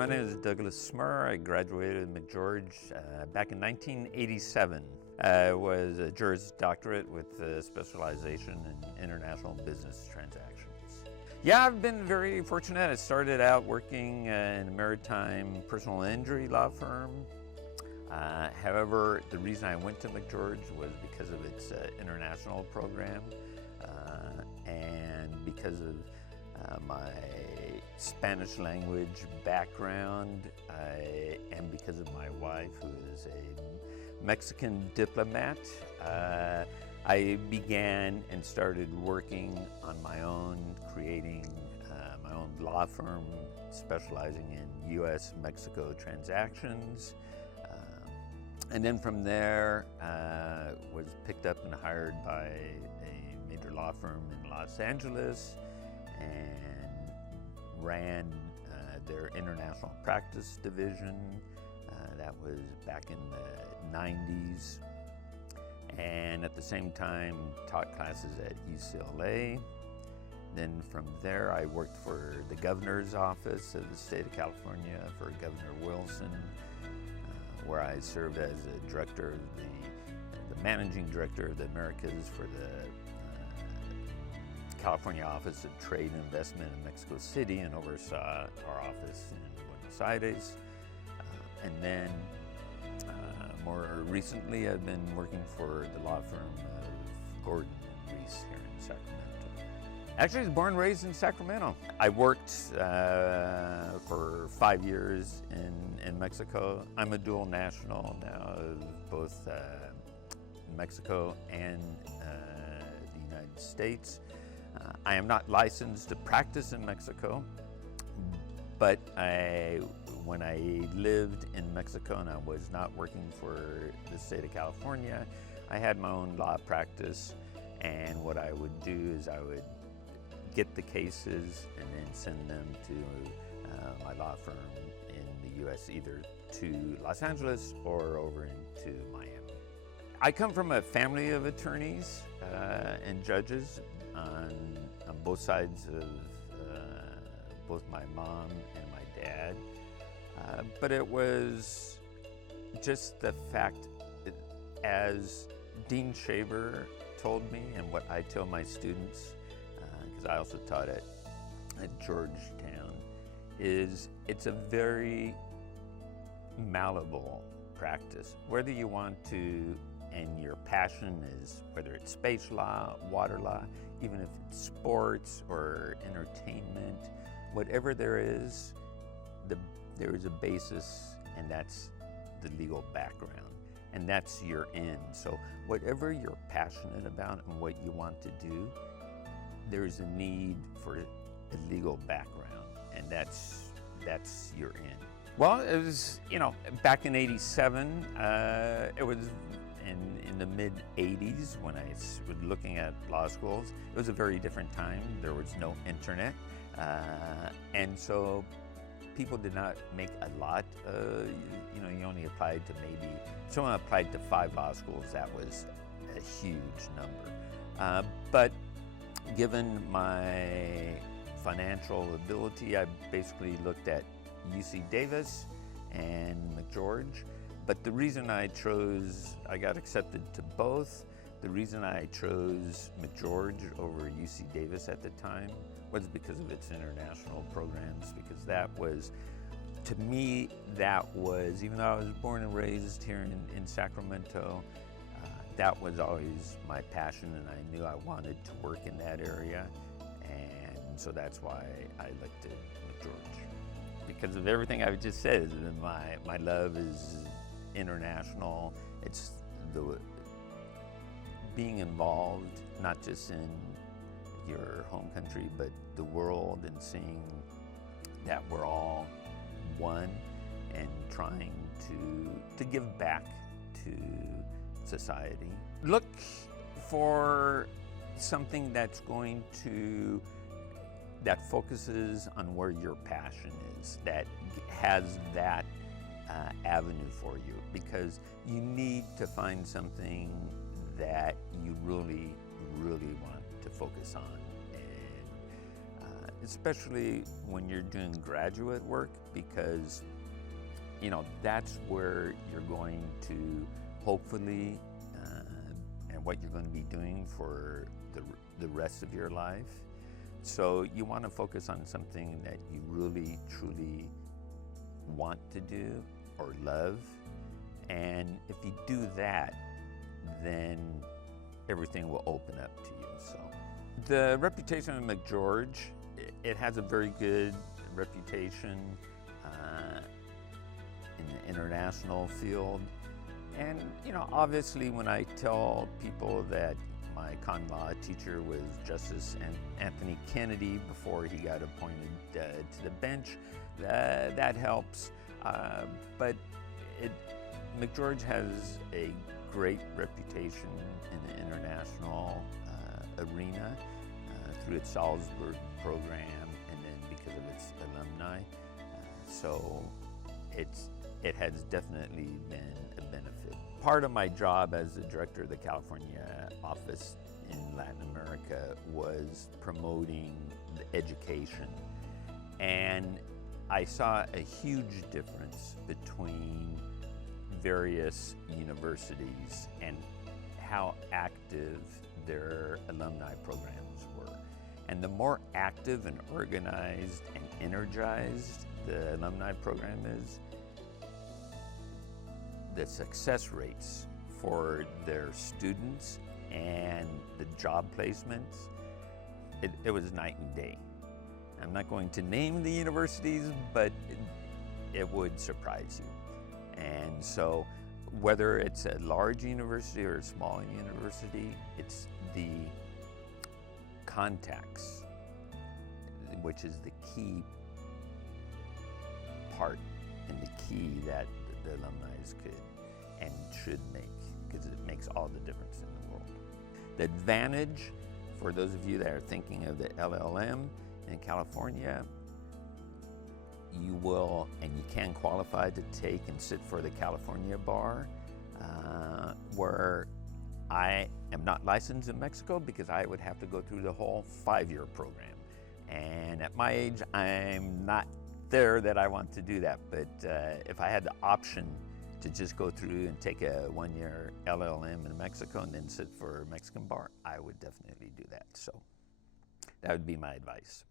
My name is Douglas Smurr. I graduated McGeorge back in 1987. I was a Juris Doctorate with a specialization in international business transactions. Yeah, I've been very fortunate. I started out working in a maritime personal injury law firm. However, the reason I went to McGeorge was because of its international program and because of my Spanish language background, and because of my wife, who is a Mexican diplomat. I began and started working on my own, creating my own law firm specializing in U.S.-Mexico transactions. And then from there, was picked up and hired by a major law firm in Los Angeles and ran their international practice division. That was back in the 90s. And at the same time, taught classes at UCLA. Then from there, I worked for the governor's office of the state of California for Governor Wilson, where I served as a director of the managing director of the Americas for the California Office of Trade and Investment in Mexico City, and oversaw our office in Buenos Aires. And then more recently, I've been working for the law firm of Gordon and Reese here in Sacramento. Actually, I was born and raised in Sacramento. I worked for 5 years in Mexico. I'm a dual national now of both Mexico and the United States. I am not licensed to practice in Mexico, but when I lived in Mexico and I was not working for the state of California, I had my own law practice, and what I would do is I would get the cases and then send them to my law firm in the U.S., either to Los Angeles or over into Miami. I come from a family of attorneys and judges on both sides of both my mom and my dad. But it was just the fact that, as Dean Shaver told me, and what I tell my students, because I also taught at Georgetown, is it's a very malleable practice. Whether you want to, and your passion is, whether it's space law, water law, even if it's sports or entertainment, whatever there is a basis, and that's the legal background, and that's your end. So whatever you're passionate about and what you want to do, there's a need for a legal background, and that's your end. Well, it was, back in '87, it was in the mid-'80s when I was looking at law schools. It was a very different time. There was no internet, and so people did not make a lot. You only applied to if someone applied to 5 law schools, that was a huge number. But given my financial ability, I basically looked at UC Davis and McGeorge. But the reason I got accepted to both. The reason I chose McGeorge over UC Davis at the time was because of its international programs, because that was, to me, even though I was born and raised here in Sacramento, that was always my passion, and I knew I wanted to work in that area, and so that's why I looked at McGeorge. Because of everything I've just said, my love is international. It's being involved, not just in your home country, but the world, and seeing that we're all one and trying to give back to society. Look for something that focuses on where your passion is, that has that avenue for you, because you need to find something that you really, really want to focus on. And especially when you're doing graduate work, because that's where you're going to hopefully and what you're going to be doing for the rest of your life. So you want to focus on something that you really truly want to do or love, and if you do that, then everything will open up to you. So the reputation of McGeorge, it has a very good reputation in the international field. And obviously when I tell people that my con law teacher was Justice Anthony Kennedy before he got appointed to the bench, that helps. But McGeorge has a great reputation in the international arena through its Salzburg program, and then because of its alumni. So it has definitely been a benefit. Part of my job as the director of the California office in Latin America was promoting the education, and I saw a huge difference between various universities and how active their alumni programs were. And the more active and organized and energized the alumni program is, the success rates for their students and the job placements, it was night and day. I'm not going to name the universities, but it would surprise you. And so whether it's a large university or a small university, it's the contacts, which is the key part and the key that the alumni could and should make, because it makes all the difference in the world. The advantage for those of you that are thinking of the LLM in California, you will and you can qualify to take and sit for the California bar, where I am not licensed in Mexico because I would have to go through the whole 5-year program. And at my age, I'm not there that I want to do that. But if I had the option to just go through and take a 1-year LLM in Mexico and then sit for a Mexican bar, I would definitely do that. So that would be my advice.